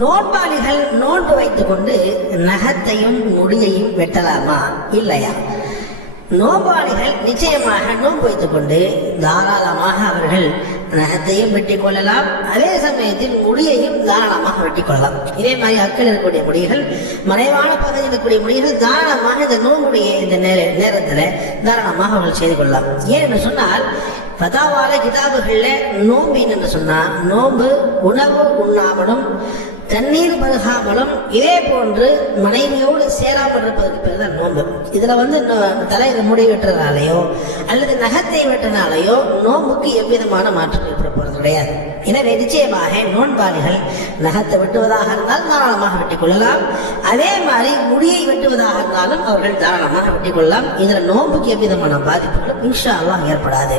நோன்பாளிகள் நோன்பு வைத்துக் கொண்டு நகத்தையும் முடியையும் வெட்டலாமா இல்லையா? நோன்பாளிகள் நிச்சயமாக நோன்பு வைத்துக் கொண்டு தாராளமாக அவர்கள் நகத்தையும் வெட்டிக் கொள்ளலாம், அதே சமயத்தில் முடியையும் தாராளமாக வெட்டிக் கொள்ளலாம். இதே மாதிரி அக்கள் இருக்கக்கூடிய முடிகள், மறைவான பகுதியில் இருக்கக்கூடிய முடிகள் தாராளமாக இந்த நோன்புடைய இந்த நேரத்தில் தாராளமாக அவர்கள் செய்து கொள்ளலாம். ஏன் என்று சொன்னால், பதாவால கிதாபுகள்ல நோன்பு என்று சொன்னால், நோன்பு உணவு உண்ணாமலும் தண்ணீர் பருகாமலும் இதே போன்று மனைவியோடு சேராமல் இருப்பதற்கு பேர் தான் நோன்பு. இதுல தலையில முடி வெட்டுறதுனாலையோ அல்லது நகத்தை வெட்டினாலேயோ நோன்புக்கு எவ்விதமான மாற்றம் ஏற்பட போறது கிடையாது. எனவே நிச்சயமாக நோன்பாளிகள் நகத்தை வெட்டுவதாக இருந்தால் தாராளமாக வெட்டிக் கொள்ளலாம், அதே மாதிரி முடியை வெட்டுவதாக இருந்தாலும் அவர்கள் தாராளமாக வெட்டிக் கொள்ளலாம். இதுல நோன்புக்கு எவ்விதமான பாதிப்புகளும் இன்ஷா அல்லாஹ் ஏற்படாது.